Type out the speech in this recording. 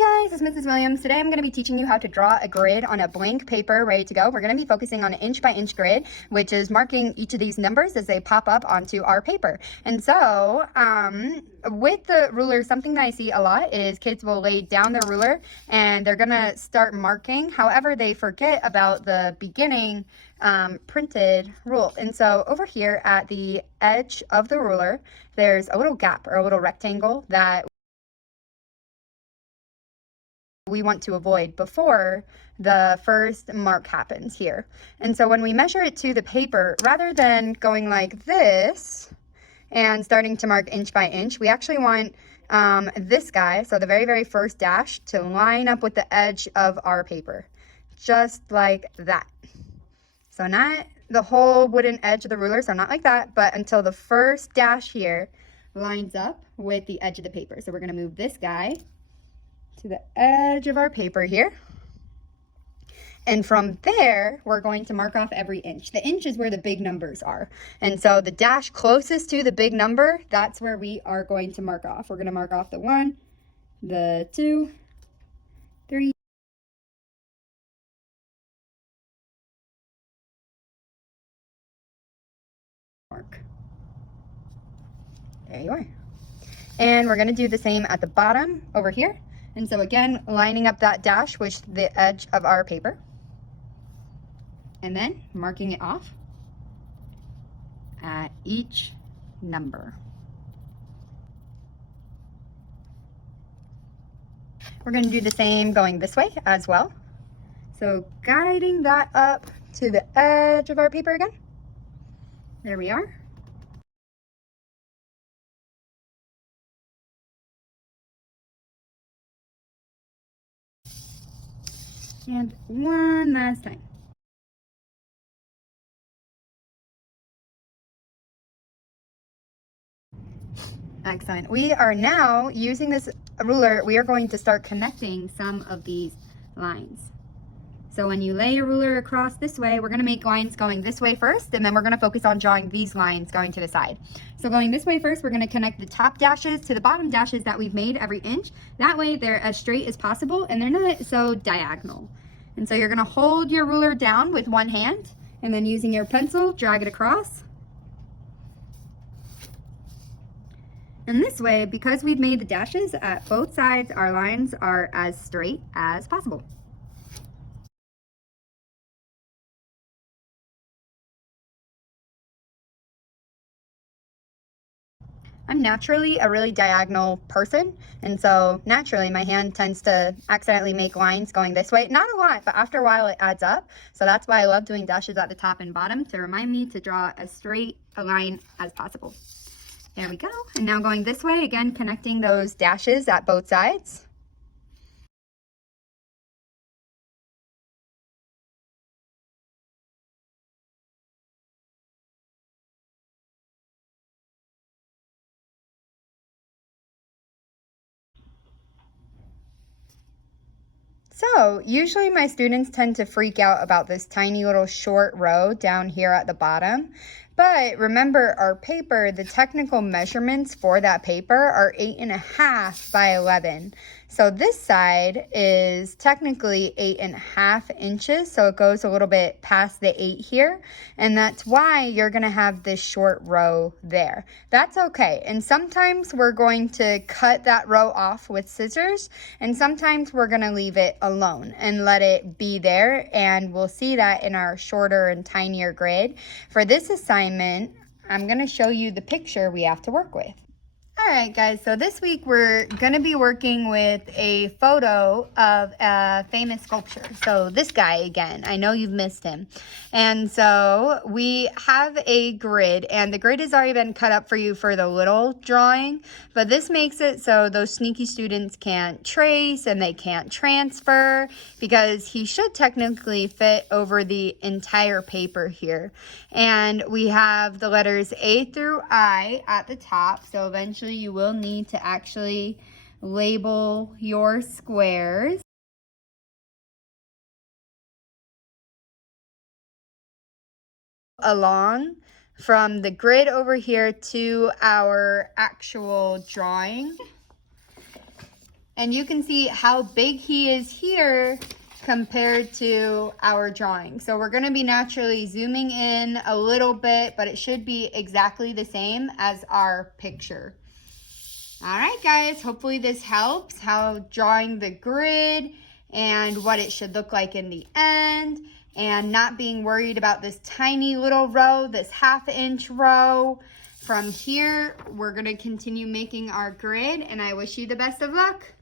Hey guys, it's Mrs. Williams. Today I'm going to be teaching you how to draw a grid on a blank paper ready to go. We're going to be focusing on an inch by inch grid, which is marking each of these numbers as they pop up onto our paper. And so with the ruler, something that I see a lot is kids will lay down their ruler and they're going to start marking. However, they forget about the beginning printed rule. And so over here at the edge of the ruler, there's a little gap or a little rectangle that we want to avoid before the first mark happens here. And so when we measure it to the paper, rather than going like this and starting to mark inch by inch, we actually want this guy, so the very first dash, to line up with the edge of our paper, just like that. So not the whole wooden edge of the ruler, so not like that, but until the first dash here lines up with the edge of the paper. So we're going to move this guy to the edge of our paper here. And from there, we're going to mark off every inch. The inch is where the big numbers are. And so the dash closest to the big number, that's where we are going to mark off. We're going to mark off the 1, the 2, 3, mark. There you are. And we're going to do the same at the bottom over here. And so again, lining up that dash with the edge of our paper. And then marking it off at each number. We're going to do the same going this way as well. So guiding that up to the edge of our paper again. There we are. And one last time. Excellent. We are now using this ruler, we are going to start connecting some of these lines. So when you lay your ruler across this way, we're going to make lines going this way first, and then we're going to focus on drawing these lines going to the side. So going this way first, we're going to connect the top dashes to the bottom dashes that we've made every inch. That way they're as straight as possible and they're not so diagonal. And so you're going to hold your ruler down with one hand, and then using your pencil, drag it across. And this way, because we've made the dashes at both sides, our lines are as straight as possible. I'm naturally a really diagonal person, and so naturally my hand tends to accidentally make lines going this way. Not a lot, but after a while it adds up. So that's why I love doing dashes at the top and bottom, to remind me to draw as straight a line as possible. There we go. And now going this way, again connecting those dashes at both sides. So usually my students tend to freak out about this tiny little short row down here at the bottom. But remember, our paper, the technical measurements for that paper are 8.5 by 11. So this side is technically 8.5 inches. So it goes a little bit past the 8 here. And that's why you're going to have this short row there. That's okay. And sometimes we're going to cut that row off with scissors. And sometimes we're going to leave it alone and let it be there. And we'll see that in our shorter and tinier grid. For this assignment, I'm going to show you the picture we have to work with. All right, guys, so this week we're going to be working with a photo of a famous sculpture. So this guy again, I know you've missed him. And so we have a grid, and the grid has already been cut up for you for the little drawing, but this makes it so those sneaky students can't trace and they can't transfer, because he should technically fit over the entire paper here. And we have the letters A through I at the top, so eventually you will need to actually label your squares. Along from the grid over here to our actual drawing. And you can see how big he is here compared to our drawing. So we're going to be naturally zooming in a little bit, but it should be exactly the same as our picture. All right, guys, hopefully this helps how drawing the grid and what it should look like in the end, and not being worried about this tiny little row, this 1/2 inch row. From here, we're going to continue making our grid, and I wish you the best of luck.